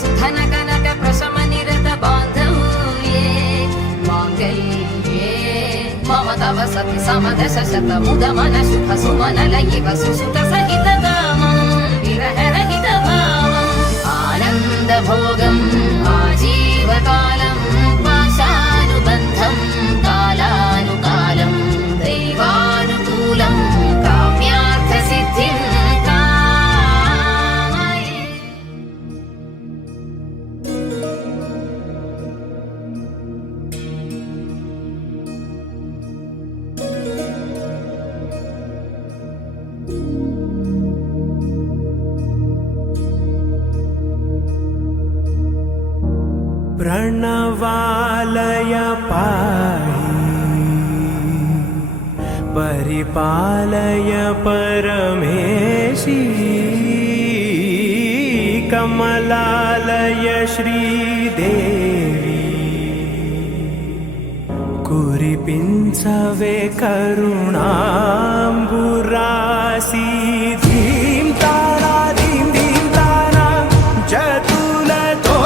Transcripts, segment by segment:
सुधन कनक प्रशम निरत बान्धव्ये माङ्गल्ये मम तव सति समदश शत मुद मन शुभ सुमन लयिव सुसुत सहित कामं विरह रहित भावम् आनन्द भोगम् आजीवकालं पाशानुबन्धं कालानुकालं दैवानुकूलं काम्यार्थ सिद्धिं प्रणवालय पाहि परिपालय परमेशी कमलालय श्रीदेवी कुरिपिंचवे करुणांबुरासी धीं तारा धीं धीं तारा जतुलतो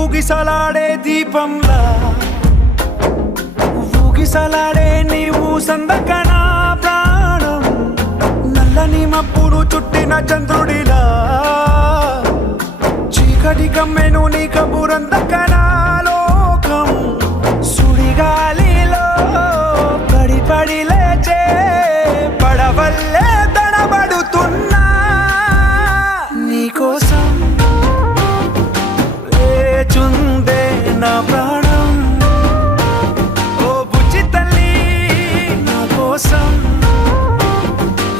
ఊగిసలాడే దీపంలా ఊగిసలాడే నీవు సందకనా ప్రాణం నల్లని మబ్బును చుట్టిన చంద్రుడిలా చీకటి కమ్మెను నీ కబురందకనా లోకం సుడిగాలిలో పడి పడి లేచే పడవల్లే తడబడుతున్నా నీకోసం చుందే నా ప్రాణం ఓ బుజ్జి తల్లి నా కోసం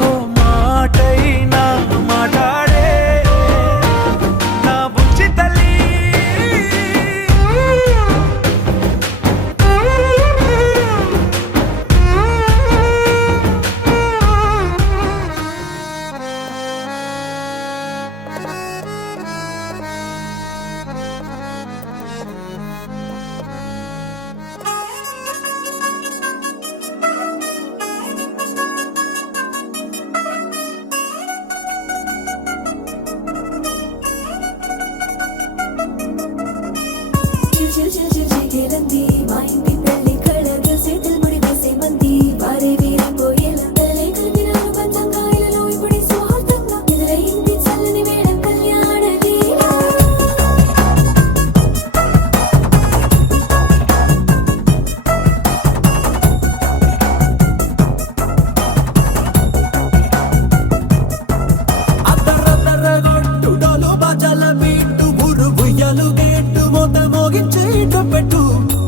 ఓ మాటైనా మాట్లాడే నా బుజ్జి తల్లి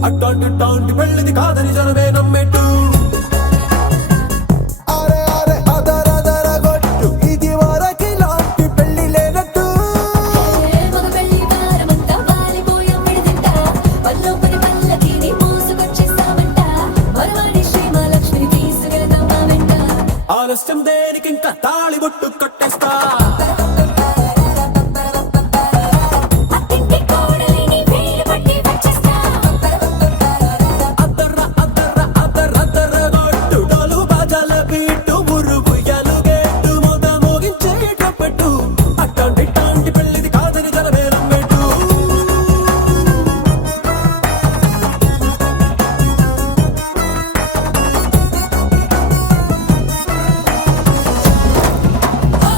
అట్టాంటి పెళ్ళిది కాదని జనమే నమ్మెట్టు అరే అరే అదర గొట్టు ఇది వరకి లాంటి పెళ్లి లేనట్టు మగ పెళ్లి వారమంతా వాలిపోయాం విడిదింట పల్లోపని పల్లకిని మోసుకొచ్చేస్తామంట మరవాడి శ్రీమహాలక్ష్మిని తీసుకెళ్తాం మా వెంట ఆలస్యం దేనికి ఇంకా తాళి బొట్టు కట్టేస్తా ఓ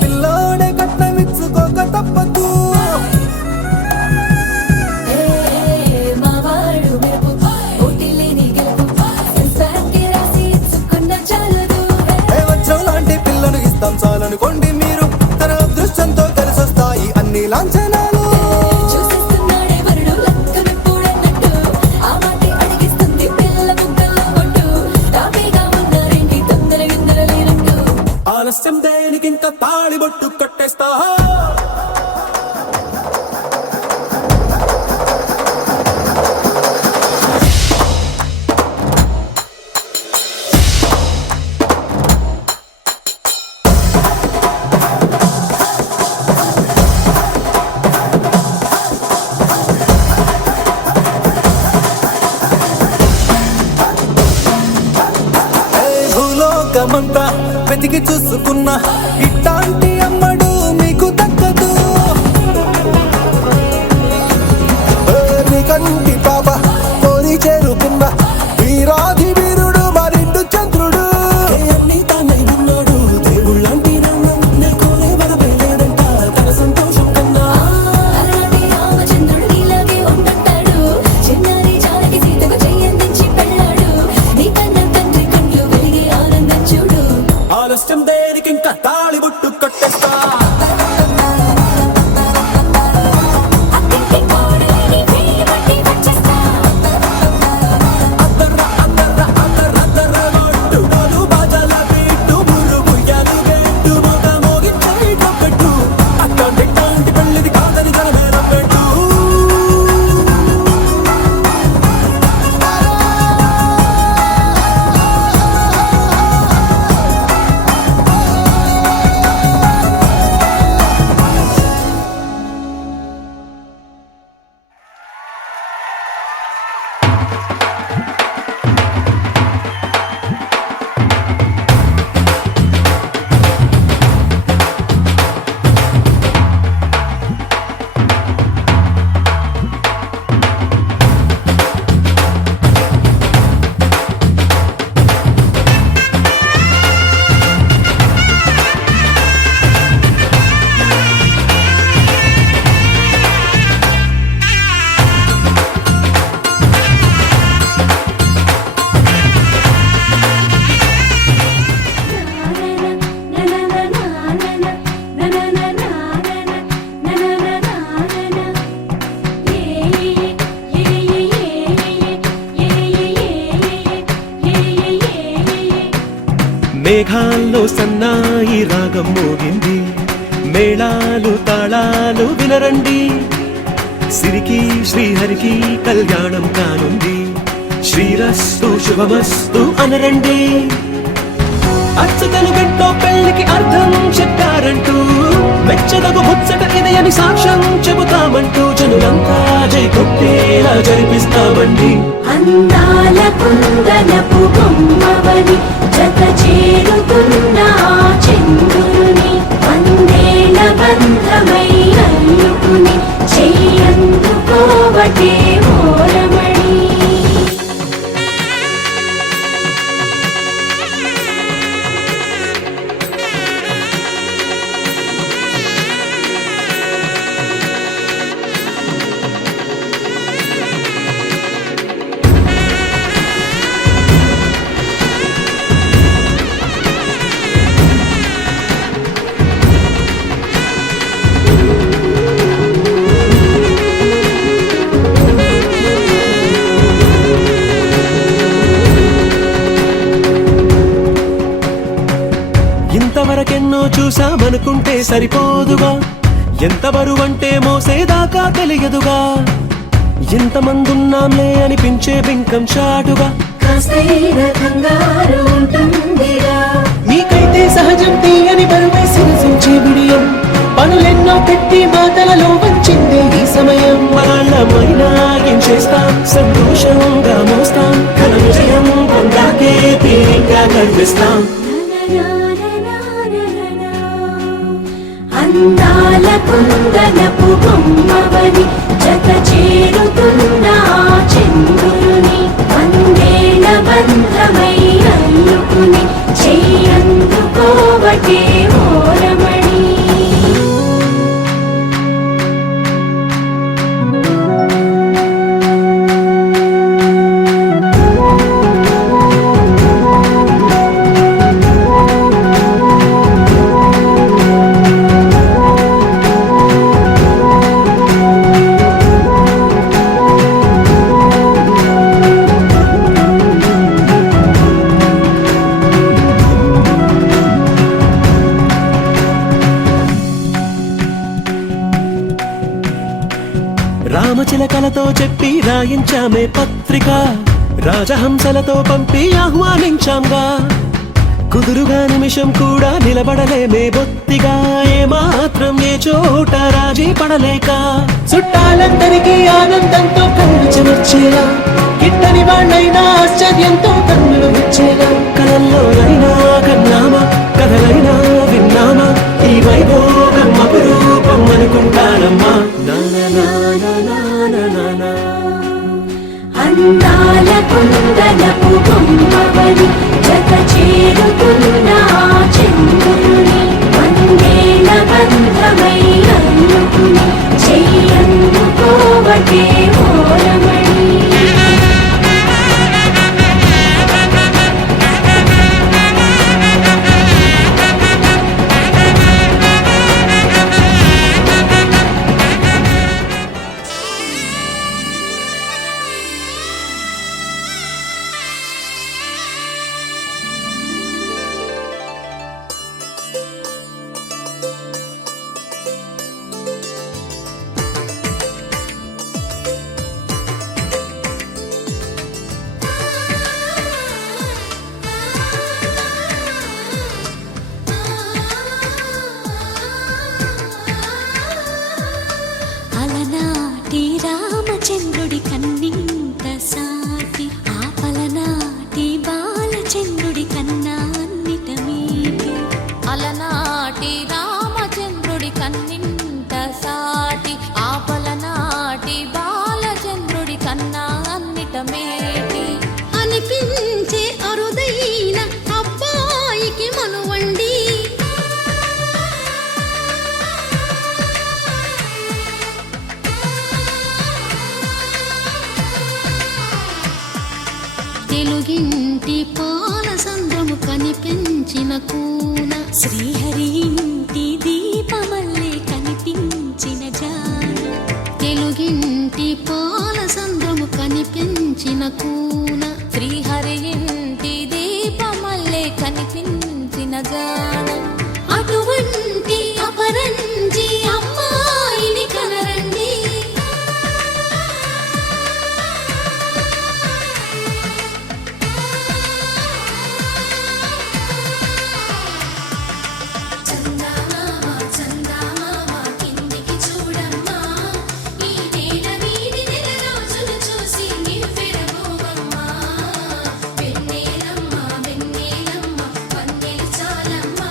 పిల్లోడే కట్నమిచ్చుకోక తప్పదు. మావాడు మెరుపు ఓటిలేని గెలుపు సంసారానికి రాసి ఇచ్చుకున్న చాలదు. వజ్రం లాంటి పిల్లను ఇస్తాం చాలనుకోండి మీరు. తన అదృష్టంతో కలిసొస్తాయి అన్ని లాంఛనాలు. చూసేస్తున్నాడే వరుడు లక్కనెప్పుడన్నట్టు ఆ మాటే అడిగిస్తుంది పిల్ల బుగ్గల్లో ఒట్టు. టాపీగా ఉన్నారేంటి తొందర గిందర లేనట్టు. ఆలస్యం దేనికి ఇంకా తాళిబొట్టు కట్టేస్తా. భూలోకమంతా వెతికి చూసుకున్నా ఇట్లాంటి అమ్మడు మీకు దక్కదు. నీ కంటి పాప కోరి చేరుకున్న వీరాధి వీరుడు మరిండు చంద్రుడు. అన్ని తానై ఉన్నాడు దేవుళ్ళంటి నాన్న కోరే వరవేలేదంట తన సంతోషం కన్నా. అలాంటి రామచంద్రుడు నీలాగే ఉండంటాడు. చిన్నారి జానకి సీతకు చెయ్యందించి పెళ్ళాడు. నీ కన్న తండ్రి కండ్లు వెలిగి ఆనందం చూడు. ఆలస్యం దేనికి ఇంకా తాళిబొట్టు కట్టేస్తా. అత్తింటి కోడలిని చేయి పట్టి వచ్చేస్తా. అద్దర్ర అద్దర్ర అద్దర్ర అద్దర్ర కొట్టు డోలు బాజాల బీటు బుర్రు బుయ్యాలు గెట్టు మోగ మోగించే కొక్కట్టు. అట్లాంటి పెళ్ళిది కాదని జనమేరం పెట్టు. మేఘాల్లో సన్నాయి రాగం మోగింది. మేళాలు తాళాలు వినరండి. సిరికి శ్రీహరికి కళ్యాణం కానుంది. శ్రీరస్తు శుభమస్తు అనరండి. అచ్చతలు గంటో పెళ్లికి అర్థం చెప్పారంటూ మెచ్చదగు ముచ్చట ఇది అని సాక్ష్యం చెబుతామంటూ జనులంతా జై కొట్టేలా జరిపిస్తామండి. అందాల కుందనపు బొమ్మవని జత చేరుతున్న ఆ చంద్రుని వందేల బంధమై అల్లుకుని చెయ్యందుకోవటే మోరమణి. ఇంతవరకెన్నో చూసామనుకుంటే సరిపోదుగా. ఎంత బరువంటే మోసేదాకా తెలియదుగా. ఇంతమందున్నాంలే అనిపించే బింకం చాటుగా. కాస్తైన కంగారు ఉంటుందిరా. మీకైతే సహజం తీయని బరువే సిరసించే బిడియం. పనులెన్నో పెట్టి మాటలలో వచ్చింది ఈ సమయం. వాళ్ళమైనా ఏం చేస్తాం సంతోషంగా మోస్తాం. ఘన విజయం పొందాకే తీరిగ్గా కనిపిస్తాం. అందాల కుందనపు బొమ్మవని జత చేరుతున్న ఆ చంద్రుని వందేల బంధమై అల్లుకుని చెయ్యందుకోవటే మోరమణి. కలతో చెప్పి రాయించామే పత్రిక, రాజహంసలతో పంపి ఆహ్వానించాంగా. కుదురుగా నిమిషం కూడా నిలబడలేమే బొత్తిగా, ఏ మాత్రం ఏ చోట రాజీ పడలేక. చుట్టాలందరికీ ఆనందంతో కళ్ళు చెమర్చేలా, గిట్టని వాళ్ళైనా ఆశ్చర్యంతో కన్నులు విచ్చేలా. కలల్లోనైనా కన్నామా, కథలైనా విన్నామా, ఈ వైభోగం అపురూపం అనుకుంటానమ్మా. అందాల కుందనపు బొమ్మవని జత చేరుతున్న ఆ చంద్రుని వందేల బంధమై అల్లుకుని చెయ్యందుకోవటే ఓరమణి. అలనాటి రామచంద్రుడి కన్నింత సాటి, ఆపలనాటి బాలచంద్రుడి కన్నా అన్నిట మీటి. అలనాటి రామచంద్రుడి కన్నింత సాటి, ఆపలనాటి బాలచంద్రుడి కన్నా అన్నిట మేటి. అనిపించే అరుదైన అబ్బాయికి మనువండి, తెలుగింటి పాల సంద్రము కనిపించిన కూన, శ్రీహరి ఇంటి దీపమల్లే కనిపించిన జాన. తెలుగింటి పాల సంద్రము కనిపించిన కూన, శ్రీహరి ఇంటి దీపమల్లే కనిపించిన జాన. అటువంటి అపరంజి అమ్మాయిని కనరండి. చందమామ చందమామ కిందికి చూడమ్మా, ఈ నేల వీడి నెల రోజులు చూసి నివ్వెరబోవమ్మా. వెన్నెలమ్మ వెన్నెలమ్మ వన్నెలు చాలమ్మా,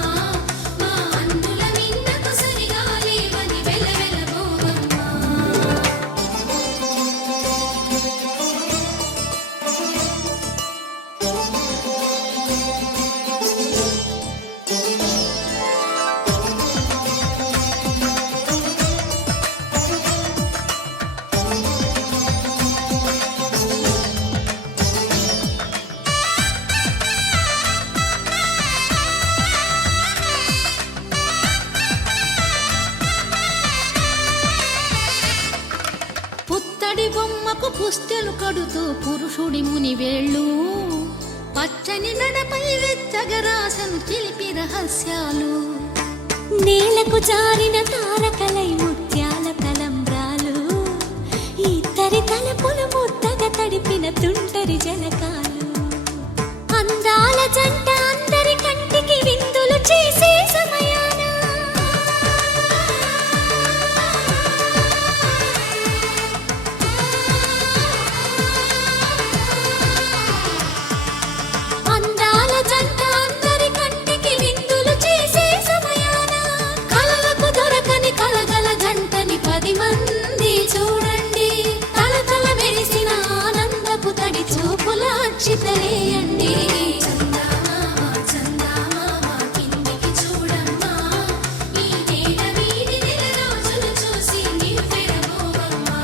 మా అన్నుల మిన్నకు సరిగా లేవని వెలవెలబోవమ్మా. పుత్తడి బొమ్మకు పుస్తెలు కడుతూ పురుషుడి ముని వేళ్ళు, పచ్చని నడపై వెచ్చగరాసను చిలిపి రహస్యాలు. నేలకు జారిన తారకలై ముత్యాల తలంబ్రాలు, ఇద్దరి తలపులు ముద్దగా తడిపిన తుంటరి జలకాలు. అందాల జంట అందరి కంటికి విందులు చేసే సమయాన, అందాల జంట అందరి కంటికి విందులు చేసే సమయాన, కలలకు దొరకని కలగల జంటని 10 మంది చూడండి. తలతల మెరిసిన ఆనందపు తడి చూపుల అక్షితలేయండి. చందమామ చందమామ కిందికి చూడమ్మా, ఈ నేల వీడి నెల రోజులు చూసి నివ్వెరబోవమ్మా.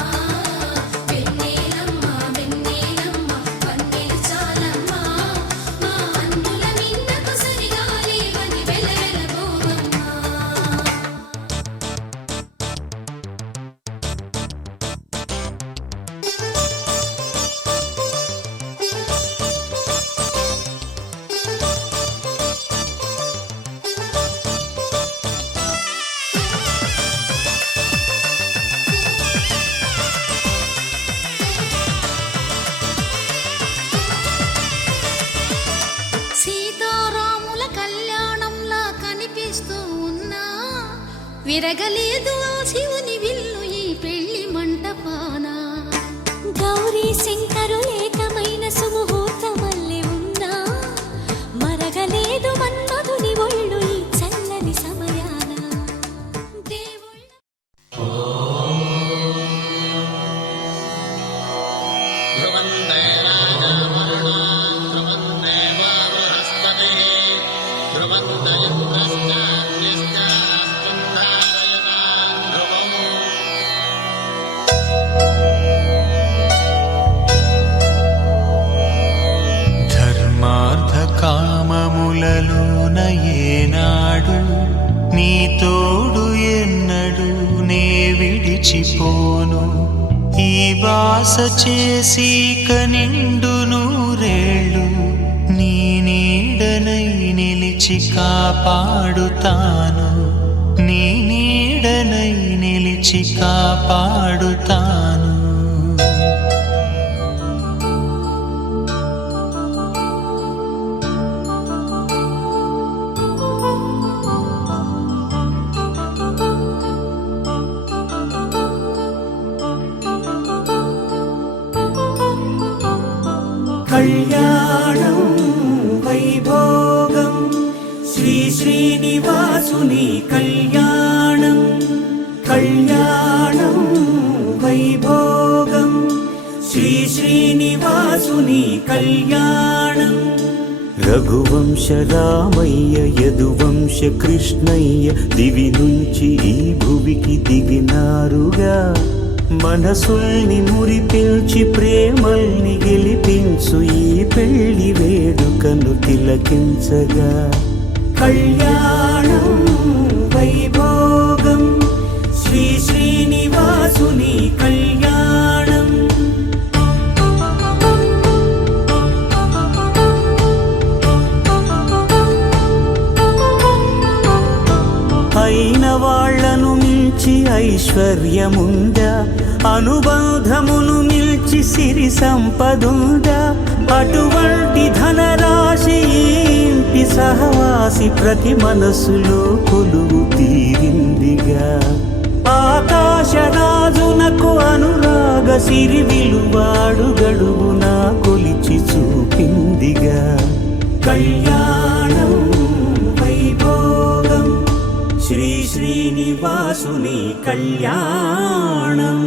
వెన్నెలమ్మ వెన్నెలమ్మ వన్నెలు చాలమ్మా, మా అన్నుల మిన్నకు సరిగా లేవని వెలవెలబోవమ్మా. విరగలేదు ఆ శివుని విల్లు ఈ పెళ్లి మంటపాన గౌరీ శంకరు ఏకమైన సుముహూర్తమల్లి ఉన్నా మరగలేదు మన్మధుని ఒళ్ళు ఈ చల్లని సమయాన దేవుళ్ళ ధర్మార్థ కామములలోన ఏనాడు నీ తోడు ఎన్నడు నే విడిచిపోను ఈ బాస చేసి కనిండు నూరేళ్ళు నీ నీడనై నిలిచి కాపాడుతాను నీ నీడనై నిలిచి కాపాడుతాను కళ్యాణం వైభోగం శ్రీ శ్రీనివాసుని కళ్యాణం కళ్యాణం వైభోగం శ్రీ శ్రీనివాసుని కళ్యాణం రఘువంశ రామయ్య యదువంశ కృష్ణయ్య దివి నుంచి ఈ భువికి దిగినారుగా మనసుల్ని మురిపించి ప్రేమల్ని గెలిపించు ఈ పెళ్లి వేడుకను తిలకించగా కళ్యాణం వైభోగం శ్రీ శ్రీనివాసుని కళ్యాణం అయిన వాళ్లను మించి ఐశ్వర్యముందా అనుబంధమును మిల్చి సిరి సంపదుందా అటువంటి ధనరాశి ఇంటి సహవాసి ప్రతి మనసులో కొలువు తీరిందిగా ఆకాశరాజునకు అనురాగ సిరి విలువాడు గడువునా కొలిచి చూపిందిగా కళ్యాణం వైభోగం శ్రీ శ్రీనివాసుని కళ్యాణం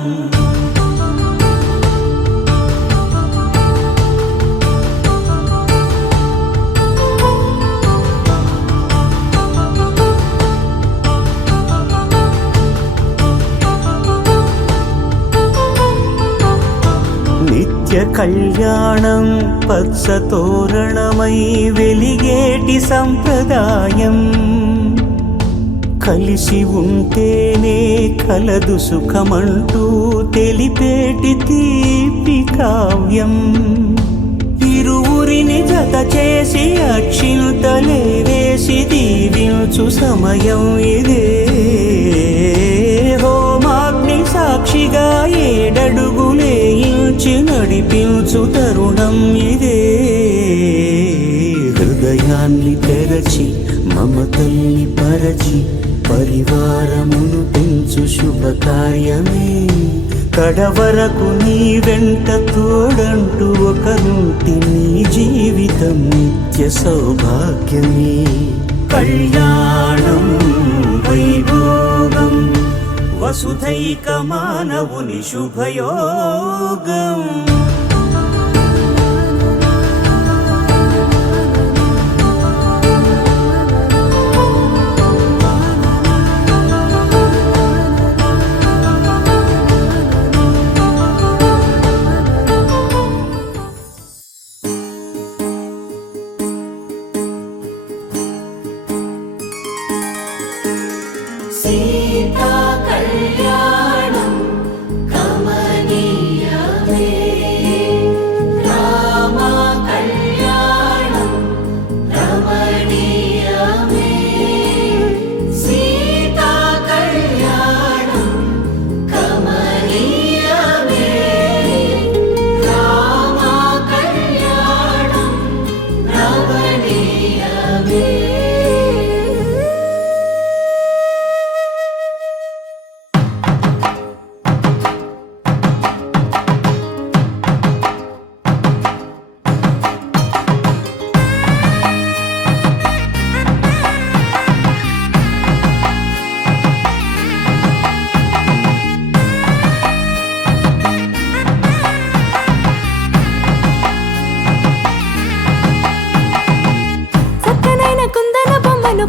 నిత్య కళ్యాణం పచ్చ తోరణమై వెలిగేటి సంప్రదాయం కలిసి ఉంటేనే కలదు సుఖమంటూ తెలిపేటి తీపి కావ్యం ఇరువురిని జత చేసి అక్షింతలే వేసి దీవించు సమయం ఇదే హోమాగ్ని సాక్షిగా ఏడడుగులే ఇంచి నడిపించు తరుణం ఇదే హృదయాన్ని తెరచి మమతల్ని పరచి పరివారమును పెంచు శుభకార్యమే కడవరకు నీ వెంట తోడంటూ ఒకరుంటి నీ జీవితం నిత్య సౌభాగ్యమే కళ్యాణం వైభోగం వసుధైక మానవుని శుభయోగం సీతా కళ్యాణం కమనీయమే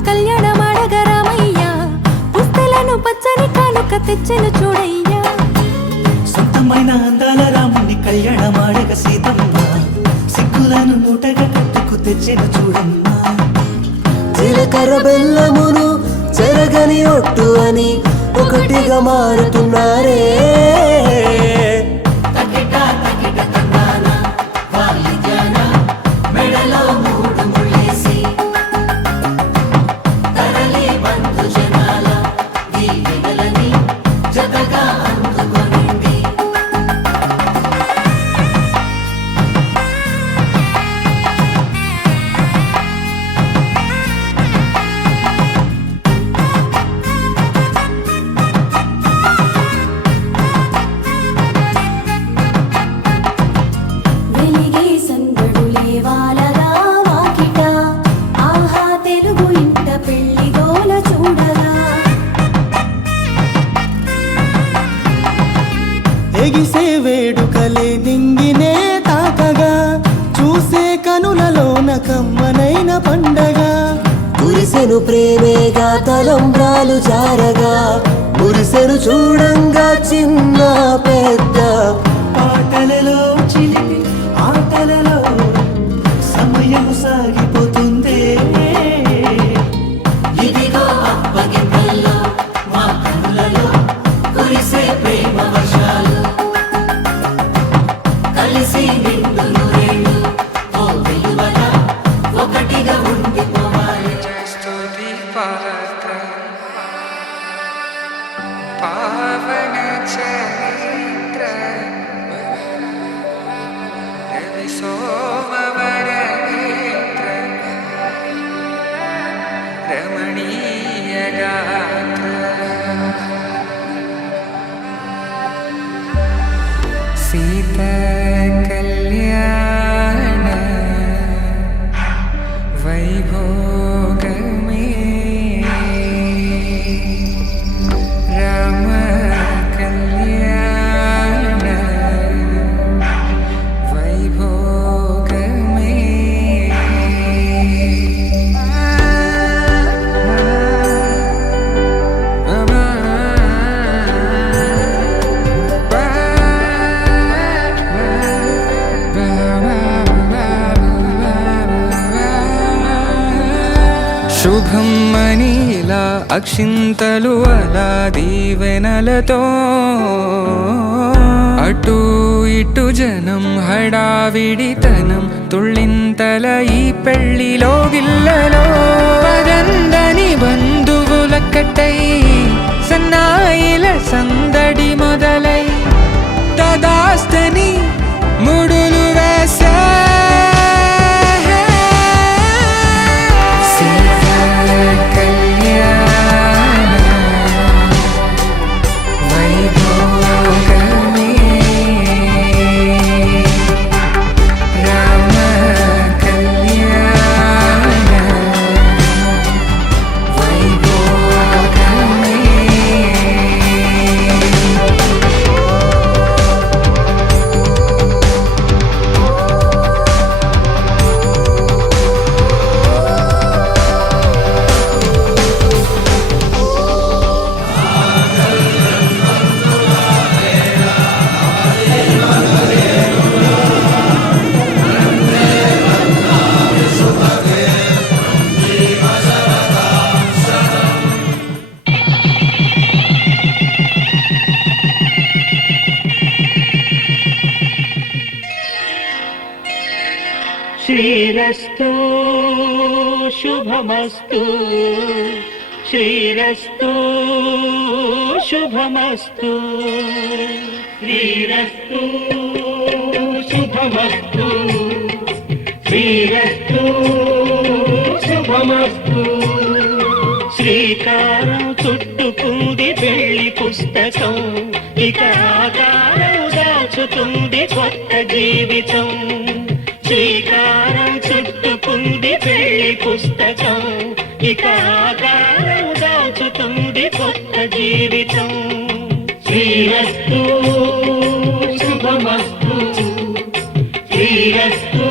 కళ్యాణమాడగ రామయ్య పుస్తలను పచ్చని కానుక తెచ్చెను చూడయ్యా సొంతమైన అందాల రాముని కళ్యాణమాడగ సీతమ్మ సిగ్గులను మూటగా కట్టుకు తెచ్చిన చూడమ్మా జీలకర్ర బెల్లమును చెరగని ఒట్టు అని ఒకటిగా మారుతున్నారే వెలిగే సందడులే వాలగా వాకిట ఆహా తెలుగు ఇంట పెళ్లి గోల చూడగా ఎగిసే వేడుకలే నింగినే తాకగా చూసే కనులలోన కమ్మనైన పండగ కురిసెను ప్రేమేగా తలంబ్రాలు జారగా మురిసెను చూడంగా చిన్న పెద్ద పాటలలో చిలిపి ఆటలలో సమయం సాగిపోతుందే ఇదిగో అప్పగింతల్లో మా కనులలో కురిసే ప్రేమ వర్షాలు కలిసి నిండు నూరేళ్ళు ఓ విలువల ఒకటిగా ఉండిపోవాలి స్తుతి పాత్ర పావన చరిత్ర రవి సోమవర నేత్ర రమణీయ గాత్ర సీత కళ్యాణ వైభోగమే రామ కళ్యాణ వైభోగమే శుభం మనీలా అక్షింతలు అలా దీవెనలతో అటు ఇటు జనం హడావిడితనం తుళ్ళింతల ఈ పెళ్లిలో గిల్లలో పదందని బంధువుల కట్టై సన్నాయిల సందడి మొదలై తదాస్తని ముడులు వేసా శ్రీరస్తు శుభమస్తు శ్రీరస్తు శుభమస్తు శ్రీరస్తు శుభమస్తు శ్రీరస్తు శుభమస్తు శ్రీకారం చుట్టుకుంది పెళ్లి పుస్తకం ఇక ఆకారం దాచుతుంది కొత్త జీవితం శ్రీకారం చుట్టుకుంది పెళ్లి పుస్తకం ఇక ఆకారం దాచుతుంది కొత్త జీవితం శ్రీరస్తు శుభమస్తు శ్రీరస్తు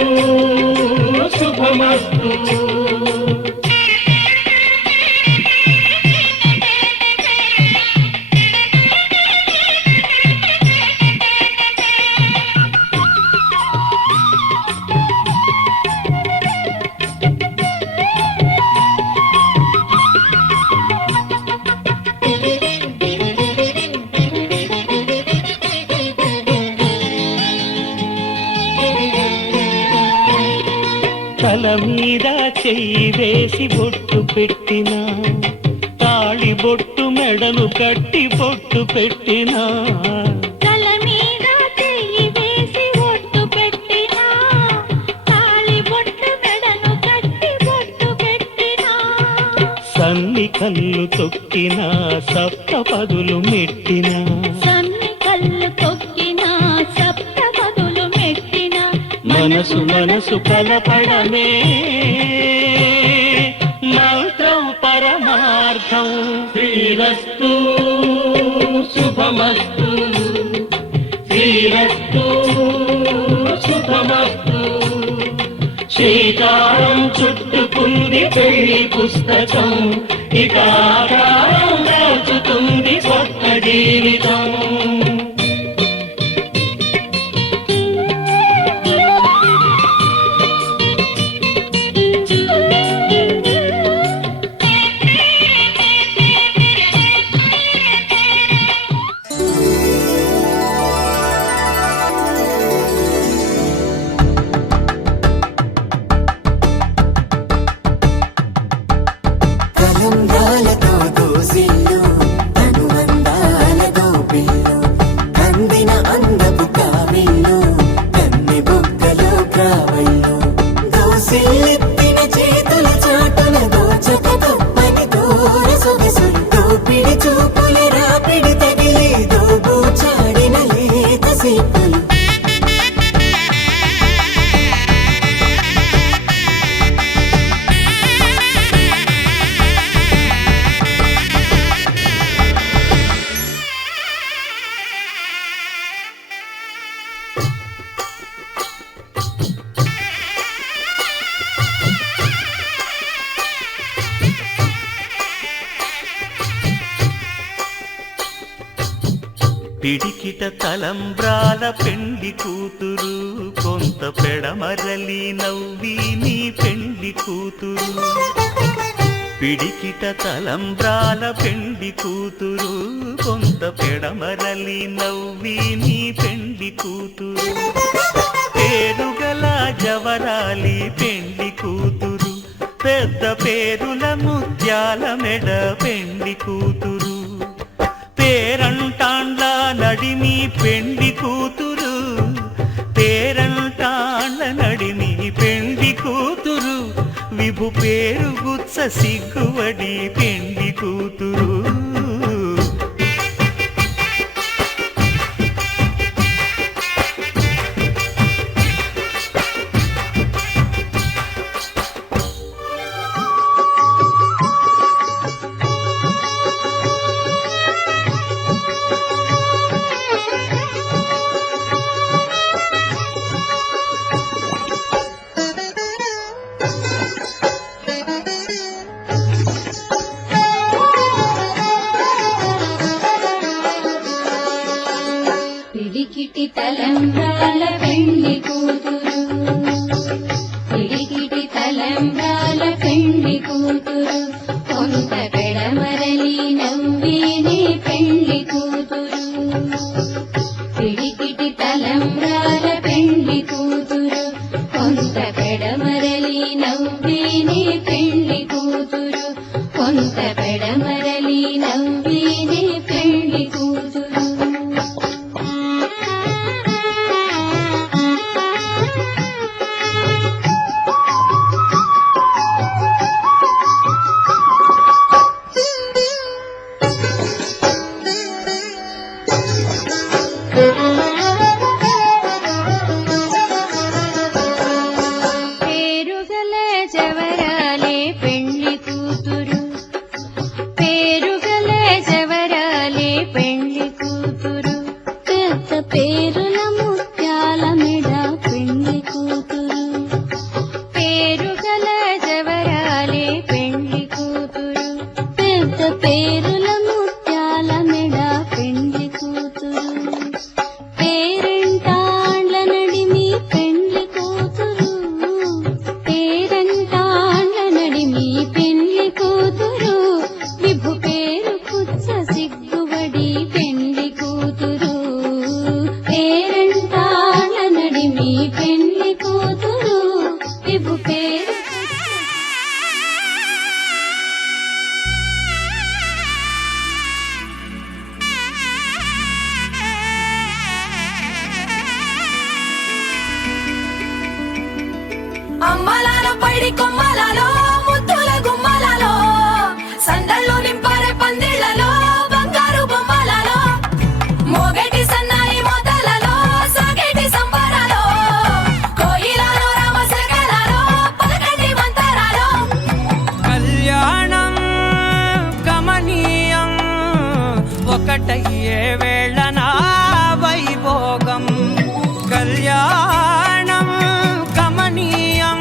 శుభమస్తు తల మీద చెయ్యి వేసి బొట్టు పెట్టినా తాళి బొట్టు మెడను కట్టి బొట్టు పెట్టినా తల మీద చెయ్యి వేసి బొట్టు పెట్టినా తాళి బొట్టు మెడను కట్టి బొట్టు పెట్టినా సన్ని కళ్ళు తొక్కినా సప్త పదులు మెట్టినా సన్ని కళ్ళు తొక్కినా సప్త పదులు మెట్టినా మనసు మనసు కలపడమే మంత్రం పరమార్థం శ్రీరస్తు శుభమస్తు శ్రీరస్తు శుభమస్తు శ్రీకారం చుట్టుకుంది పెళ్లి పుస్తకం ఇక ఆకారం దాచుతుంది కొత్త జీవితం తలంబ్రాలతో దోసిల్లు అనుబంధాలతో పిల్లు అందిన అందపు కావిల్లు కన్ని బుగ్గలో క్రావళ్ళు దోసిల్లెత్తిన చేతుల చాటున దోచక తప్పని దూర సొగసులు దోపిడి చూపుల రాపిడి తగిలి దోబూచాడిన లేత సీపులు పిడికిట తలంబ్రాల పెండి కూతురు కొంత పెడమరలి నవ్వి నీ పెండి కూతురు పిడికిట తలంబ్రాల పెండి కూతురు కొంత పెడమరలి నవ్వి నీ పెండి కూతురు పేరుగల జవరాలి పెండి కూతురు పెద్ద పేరుల ముత్యాల మెడ పెండి కూతురు పేరంటాండ్ల నడిమి పెండి కూతురు పేరంటాండ్ల నడిమి పెండి కూతురు విభు పేరు గుత్స సిగ్గువడి పెండి కూతురు పిడికిటి తలంబ్రాల పెండి కూతురు పిడికిటి తలంబ్రాల పెండి కూతురు కొంత పెడమరలి నవ్విని పెండి కూతురు పిడికిటి తలంబ్రాల పెండి కూతురు కొంత పెడమరలి నవ్విని పెండి కూతురు కొంత పెడమరలి నవ్విని పెండి కూతురు పేరుగల జవరాలే పెండ్లి కూతురు పేరుగల జవరాలే పెండ్లి కూతురు పెద్ద పేరుల ముత్యాల మెడ పెండ్లి కూతురు పేరుగల జవరాలే పెండ్లి కూతురు పెద్ద పేరుల ముత్యాల మెడ పెండ్లి కూతురు పేరంటాండ్ల నడిమి పెండ్లి కూతురు పేరంటాండ్ల నడిమి పెండ్లి కూతురు విభు పేరు కుత్స సిగ్గుబడి పెండ్లి కూతురు పేరంటాండ్ల నడిమి పెండ్లి కూతురు విభు పేరు అమ్మలాలో పైడి కొమ్మలలో ముద్దుల గుమ్మలలో సందళ్ళు నింపారే పందిళ్లలో బంగారు బొమ్మలలో మోగేటి సన్నాయి మోతలలో సాగేటి సంబరాలో కోయిలలో రామశకలలో పలకటి మంతరాలో కళ్యాణం గమనీయం ఒకటయ్యే వేళ నా వైభోగం కళ్యాణం గమనీయం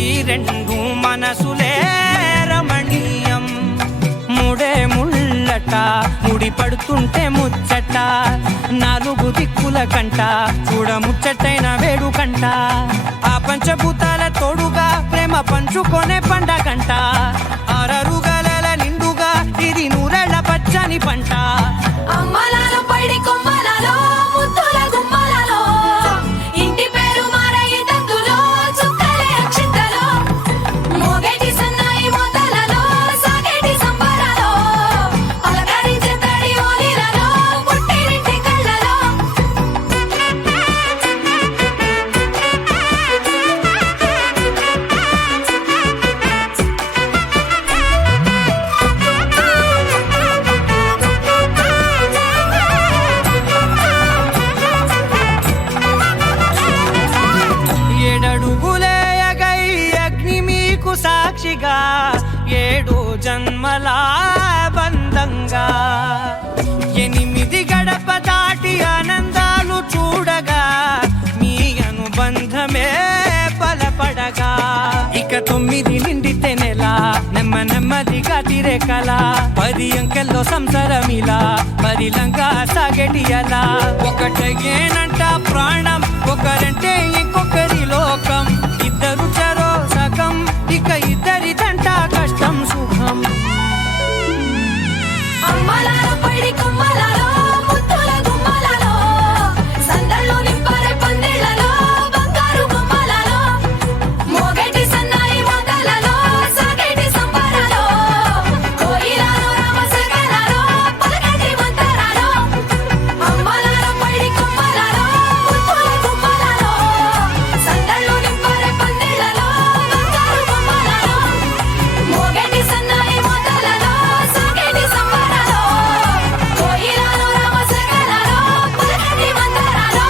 ఈ రెండు మనసులే రమణీయం ముడే ముళ్ళట ముడి పడుతుంటే ముచ్చట నాలుగు దిక్కుల కంట చూడ ముచ్చటైన వేడుకంట ఆ పంచభూతాల తోడుగా ప్రేమ పంచుకొనే పండగంట ఆరరుగల నిండుగా ఇది నూరెళ్ళ పచ్చని పంట అమ్మలాలో పైడి కొమ్మలలో ముద్దుల గుమ్మలలో ఇంటి పేరు మారయి తందులో చుక్కలే అక్షింతలో మోగేటి సన్నాయి మోతలలో సాగేటి సంబరాలో పలకరించే తడి ఓలిలలో పుట్టినింటి కళ్ళలో ఏడడుగులేయగై అగ్ని మీకు సాక్షిగా ఏడు జన్మల బంధంగా 8 గడప దాటి ఆనందాలు చూడగా మీ అనుబంధమే బలపడగా ఇక 9 నిండితే నెల నెమ్మదిగా తిరేకల 10 అంకెల్లో సంసారమిలా పరిలంగా సాగేటి అలా ఒకటేనంట ప్రాణం ఒకరంటే ఇంకొకరి లోకం ఇద్దరు చరో సగం ఇక ఇద్దరిదంట కష్టం సుఖం అమ్మలాలో పైడి కొమ్మలలో ముద్దుల గుమ్మలలో సందళ్ళు నింపారే పందిళ్లలో బంగారు బొమ్మలలో మోగేటి సన్నాయి మోతలలో సాగేటి సంబరాలో కోయిలలో రామశకలలో పలకటి మంతరాలో అమ్మలాలో పైడి కొమ్మలలో ముద్దుల గుమ్మలలో సందళ్ళు నింపారే పందిళ్లలో బంగారు బొమ్మలలో మోగేటి సన్నాయి మోతలలో సాగేటి సంబరాలో కోయిలలో రామశకలలో పలకటి మంతరాలో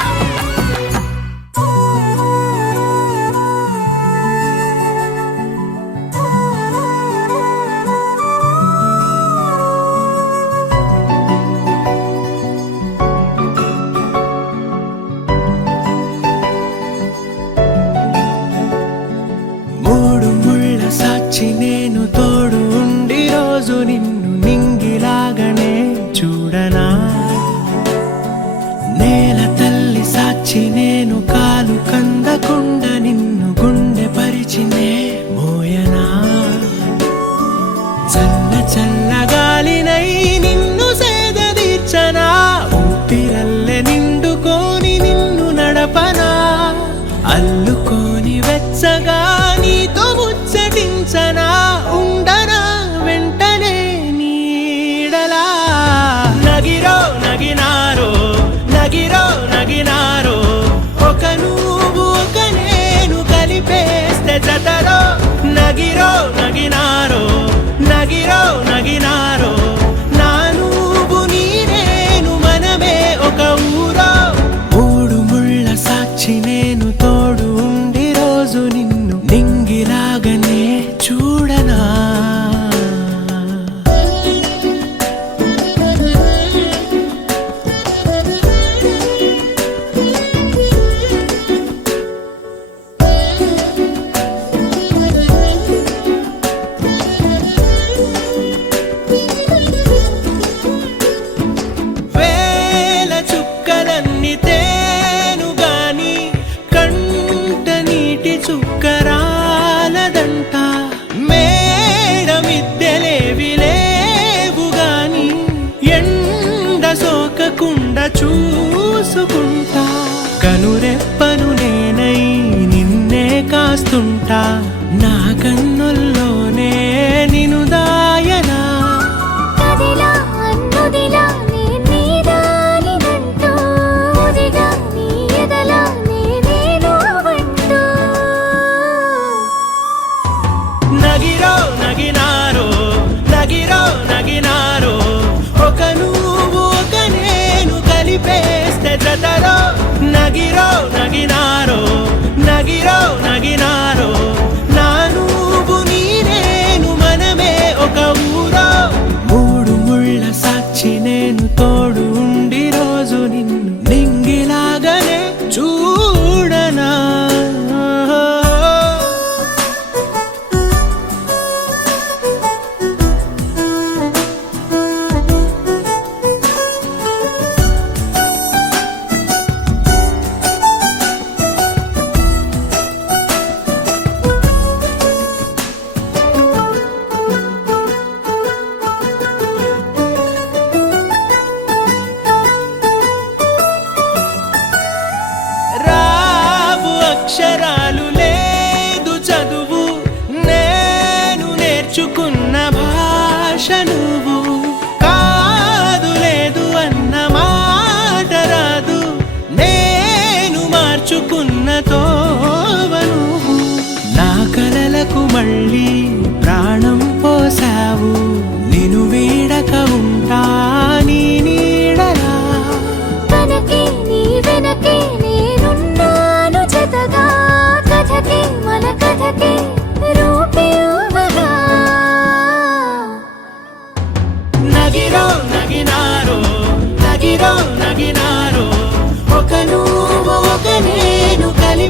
మూడు ముళ్ళ సాక్షి నేను తోడు ఉండి రోజు నిన్ను నింగిలాగనే చూడనా నేల తల్లి సాక్షి నేను కాలు కందకుండా నిన్ను గుండె పరిచినే మోయనా చల్ల చల్లగాలినై నిన్ను సేదదీర్చనా ఊపిరల్లె నిండుకోని నిన్ను నడపనా అల్లుకోని వెచ్చగా నీతో ముచ్చటించనా ఉండనా వెంటనే నీడలా నగిరో నగినారో నగిరో నగినారో ఒక నువ్వు ఒక నేను కలిపేస్తే జతరో నగిరో నగినారో నగిరో నగినారో నా నువ్వు నీ నేను మనమే ఒక ఊరో మూడు ముళ్ళ సాక్షి నేను తోడు ఉండి రోజు నిన్ను నింగిలాగనే చూడనా వేల చుక్కలన్నీ తేను గాని కంట నీటి చుక్కరాలదంట మేడ మిద్దెలేవి లేవు గాని ఎండ సోకకుండా చూసుకుంటా కనురెప్పను నేనై నిన్నే కాస్తుంటా నా కన్నుల్లోనే నిను దాయనా కదిలా అన్నుదిలా నీ నీదానినంటూ ఉదిగా నీ ఎదలా నేనేను వంటూ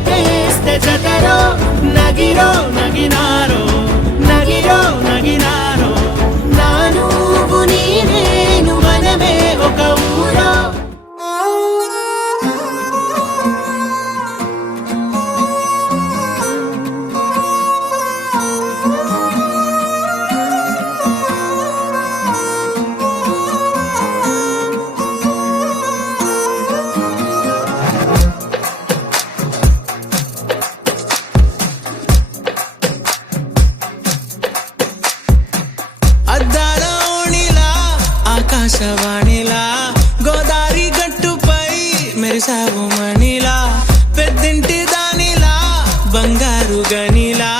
కలిపేస్తే జతరో నగిరో నగినారో నగిరో నగినారో నా నువ్వు నీ నేను మనమే ఒక ఊరో అద్దాల ఓణిలా ఆకాశవాణిలా గోదారి గట్టుపై మెరిసావు మణిలా పెద్దింటి దానిలా బంగారు గనిలా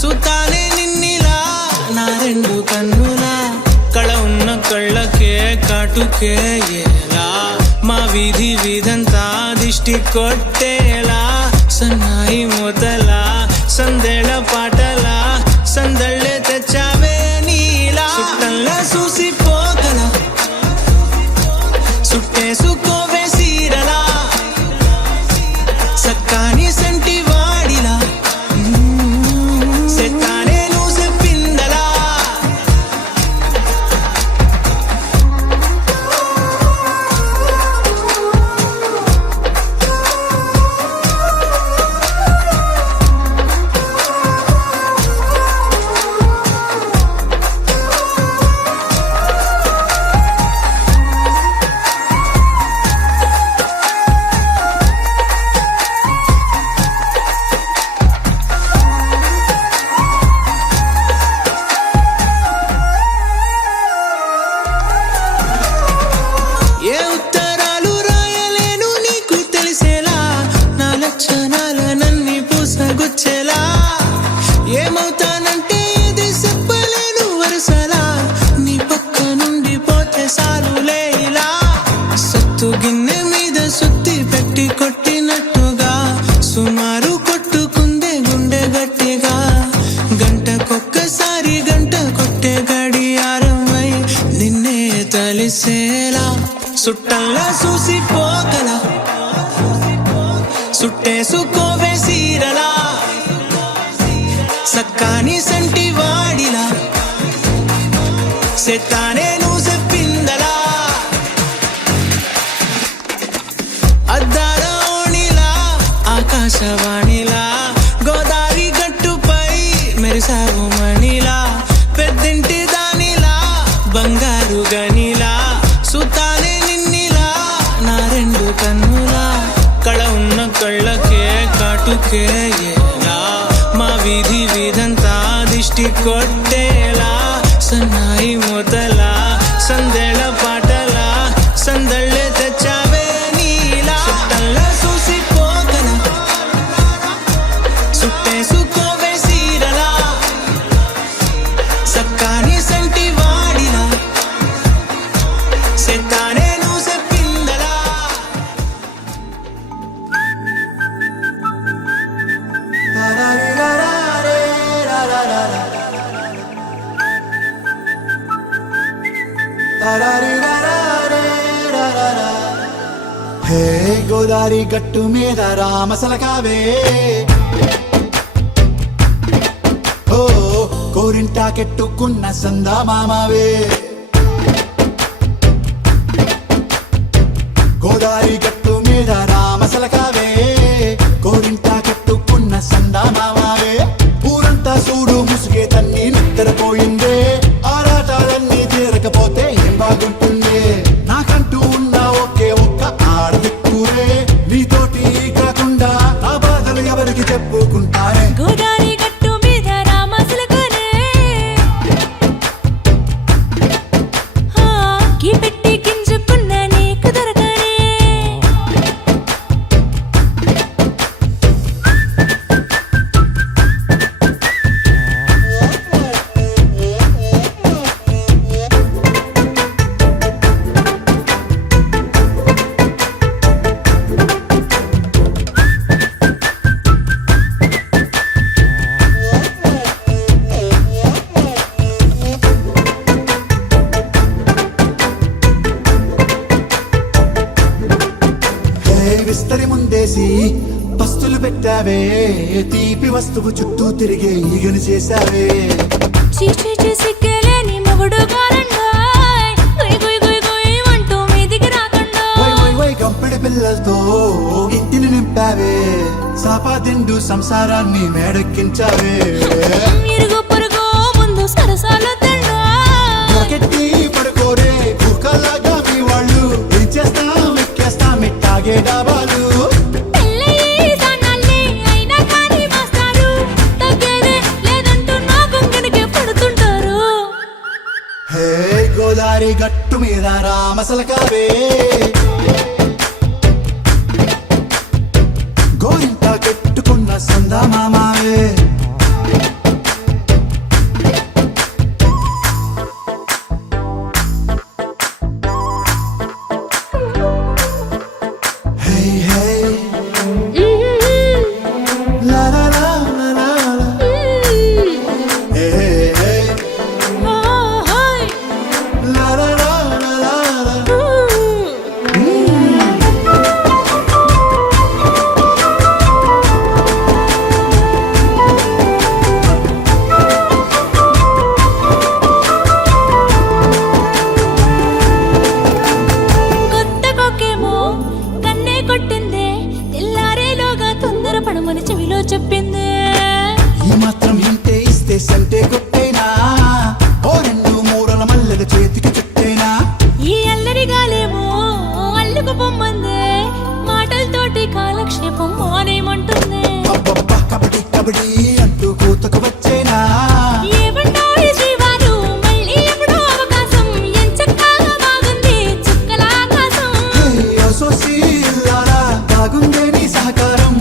సుతానే నిన్నిలా నా రెండు కన్నులా కళ ఉన్న కళ్ళకే కాటుకే ఎలా మా వీధి వీధంతా దిష్టి కొట్టేలా సన్నాయి మొదలా సందేళ పాటలా సందళ్ళే తెచ్చావే నీలా సుట్టంలా చూసిపోగల సుట్టేసుకోవే సీరలా సక్కాని సంటి వాడిలా సెత్తానే నువ్వు చెప్పిందలా ఏ ఉత్తరాలు రాయలేను నీకు తెలిసేలా నా లక్షణాలనన్నీ పూసగుచ్చేలా ఏమవుతానంటే ఇది చెప్పలేను వరుసలా నీ పక్క నుండి పోతే సాలులే ఇలా సత్తు గిన్నె మీద సుత్తి పెట్టి కొట్టినట్టుగా సుమారు కొట్టుకుందే గుండె గట్టిగా గంటకొక్కసారి గంట కొట్టే గడియారమై నిన్నే తలిసేలా సుట్టంలా చూసిపోగల సుట్టేసుకోవే సీరలా సక్కాని సంటి వాడిలా సెత్తానే నువ్వు చెప్పిందలా అద్దాల ఓణిలా ఆకాశవాణిలా గోదారి గట్టుపై మెరిసావు మణిలా పెద్దింటి దానిలా బంగారు గనిలా సుతానే నిన్నిలా నా రెండు కన్నులా కళ ఉన్న కళ్ళకే కాటుకే ఎలా మా వీధి వీధంతా దిష్టి కొట్టేలా సన్నాయి మొదలా సందేళ పాటలా సందళ్ళే తెచ్చావే నీలా సుట్టంలా చూసిపోగల సుట్టేసుకోవే సీరలా సక్కాని సంటి వాడిలా సెత్తానే నువ్వు చెప్పిందలా హే గోదారి గట్టు మీద రామసలకావే ఓ కోరింటాకెట్టుకున్న సందా మామావే గోదారి గట్టు మీద రామసలకావే కోరింటాకెట్టుకున్న సందా మామావే ఊరంతా చూడు ముసుగే తన్ని నిద్రపోయిందే ఆరాటాలన్నీ తీరకపోతే ఏం బాగుంటుందే నాకంటూ ఉన్న ఒకే ఒక్క ఆడదిక్కురే నీతోటి కాకుండా నా బాధలు ఎవరికి చెప్పుకుంటారే గోదారి గట్టు మీద రామసలకనే కీ పెట్టి గింజుకున్న నీకు దొరకనే పెట్టావే తీపి వస్తువు చుట్టూ తిరిగే ఈగను చేశావే చీచీ సిగ్గలేని మొగుడు గారండాయ్ గుయ్ గుయ్ గుయ్ గుయ్ అంటూ మీదికి రాకుండా వై గంపెడి పిల్లలతో ఇంటిని నింపావే సాపాదిండు సంసారాన్ని మేడెక్కించావే ఇరుగు పొరుగు ముందు సరసాలు తిండా రాకెట్టి పడుకోరే కుక్కలాగా మీ వాళ్ళు ఏం చేస్తాం ఎక్కేస్తాం ఇట్టాగే డాబాలు పెళ్ళయి దానాల్ని అయినా కానీ మాస్తారు తగ్గేదే లేదంటూ నా గుంగనికి పడుతుంటారు హే గోదారి గట్టు మీద రామసలకావే గోరింట కట్టుకున్న సందా మామావే హే హే లా లా లా లా లా లా. హే హే హే లా లా లా లా లా లా. కొత్త కొక్కేమో కన్నే కొట్టిందే తెల్లారేలోగా తొందర పడమని చెవిలో చెప్పిందే ఈ మాత్రం ఇంటే ఇస్తే సంటే కొట్టేనా ఓ రెండు మూరల మల్లెల చేతికి చుట్టేనా ఈ అల్లరి గాలేమో అల్లుకు పొమ్మందే మాటలతోటి కాలక్షేపం మానేమంటుంది అబ్బబ్బా కబడ్డీ కబడ్డీ అంటూ కూతకు వచ్చేనా ఏమంటారు జీవాలు మళ్ళీ ఎప్పుడో అవకాశం ఎంచక్కా బాగుంది చుక్కల ఆకాశం అసోసిల్లారా బాగుందే నీ సహకారం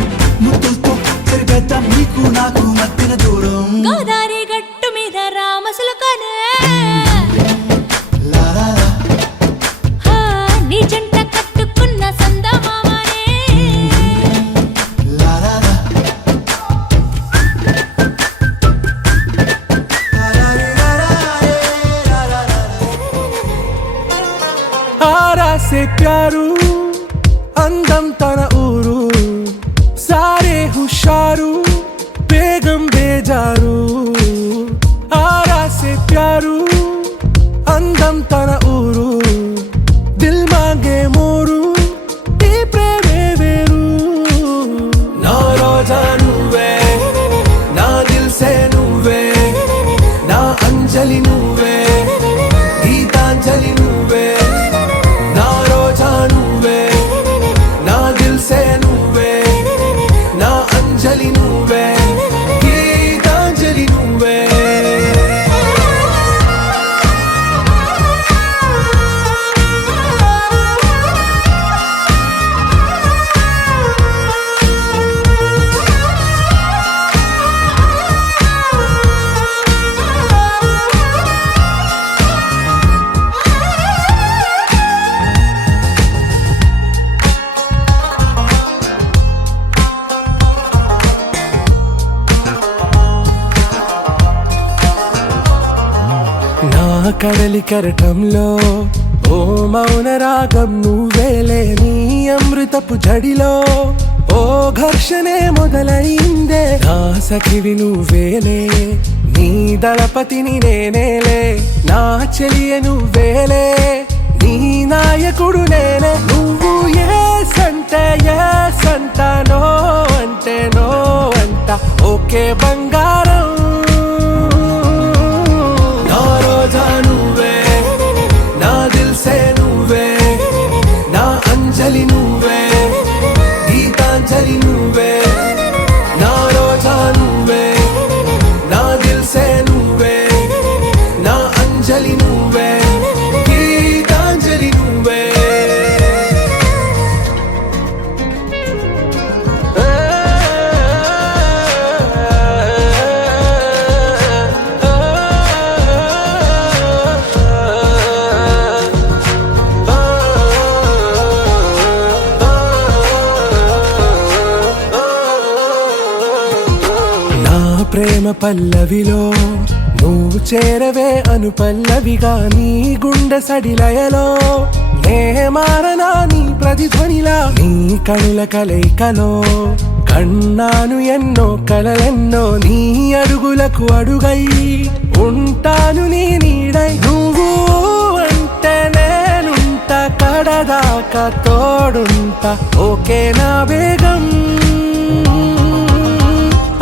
ముద్దులతో సరిపెద్దాం నీకు నాకు మధ్యన దూరం గోదారి గట్టు మీద రామసులకనే లా లా లా. నీ జంట కట్టుకున్న సందమామనే లా లా లా. లా లా రే లా లా రే లా లా లా రే. ఆరా సే ప్యారు అందం తన ఊరు సారే హుషారు బేగం బేజారు ఆరా సే ప్యారు అందం తన ఊరు దిల్ మాంగే మోరు ఈ ప్రేమే వేరు నా రోజా నువ్వే నా దిల్ సే నువ్వే నా అంజలి నువ్వే గీతాంజలి నువ్వే నా రోజా నువ్వే నా దిల్ సే నువ్వే నా అంజలి నువ్వే గీతాంజలి నువ్వే నా కడలి కెరటంలో ఓ మౌన రాగం నువ్వేలే నీ అమృతపు జడిలో ఓ ఘర్షణే మొదలైందే నా సఖివి నువ్వేలే నీ దళపతిని నేనేలే నా చెలియ నువ్వేలే నీ నాయకుడు నేనే నువ్వు ఏ సంట నో అంటే నో అంట ఓకే బంగారం నా రోజా నువ్వే నా దిల్ సే నువ్వే నా అంజలి నువ్వే గీతాంజలి నువ్వే నా రోజా నువ్వే నా దిల్ సే నువ్వే నా అంజలి నువ్వే గీతాంజలి నువ్వే ప్రేమ పల్లవిలో నువ్వు చేరవే అను పల్లవిగా నీ గుండె సడిలయలో నే మారనా నీ ప్రతిధ్వనిలా నీ కనుల కలయికలో కన్నాను ఎన్నో కలలెన్నో నీ అడుగులకు అడుగై ఉంటాను నీ నీడై నువ్వు అంటే నేనుంట కడదాకా తోడుంటా ఓకే నా బేగం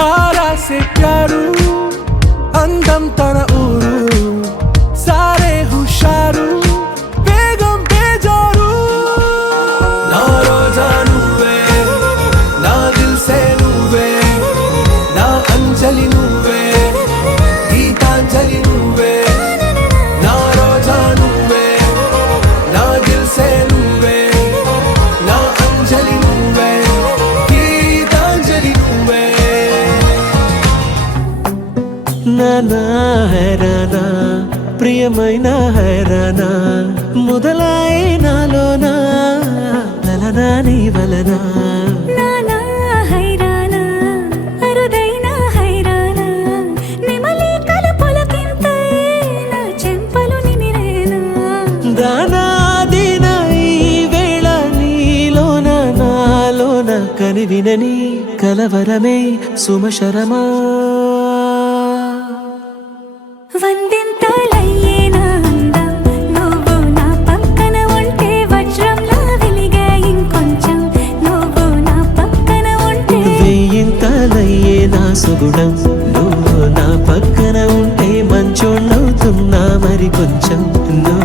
ఆరాసే ప్యారు అందం తన ఊరు సారే హుషారు బేగం బేజారు నా రోజా నువ్వే నా దిల్సే నువ్వే నా అంజలి నువ్వే గీతాంజలి నువ్వే నా రోజా నువ్వే నా దిల్సే నువ్వే నా అంజలి నువ్వే గీతాంజలి నువ్వే నానా హైరానా ప్రియమైన హైరానా మొదలాయి నాలోనా లలనా నీ వలనా నానా హైరానా అరుదైన హైరానా నెమలి కలుపులకింతై నా చెంపలు నిమిరేనా దానాదిన ఈ వేళ నీలోన నాలోన కనివినని కలవరమే సుమశరమా వందింతలయ్యేనా అందం నువ్వు నా పక్కన ఉంటే వజ్రంలా వెలిగే ఇంకొంచెం నువ్వు నా పక్కన ఉంటే వెయ్యింతలయ్యే నా సుగుణం నువ్వు నా పక్కన ఉంటే మంచోళ్ళవుతున్నా మరి కొంచెం నువ్వు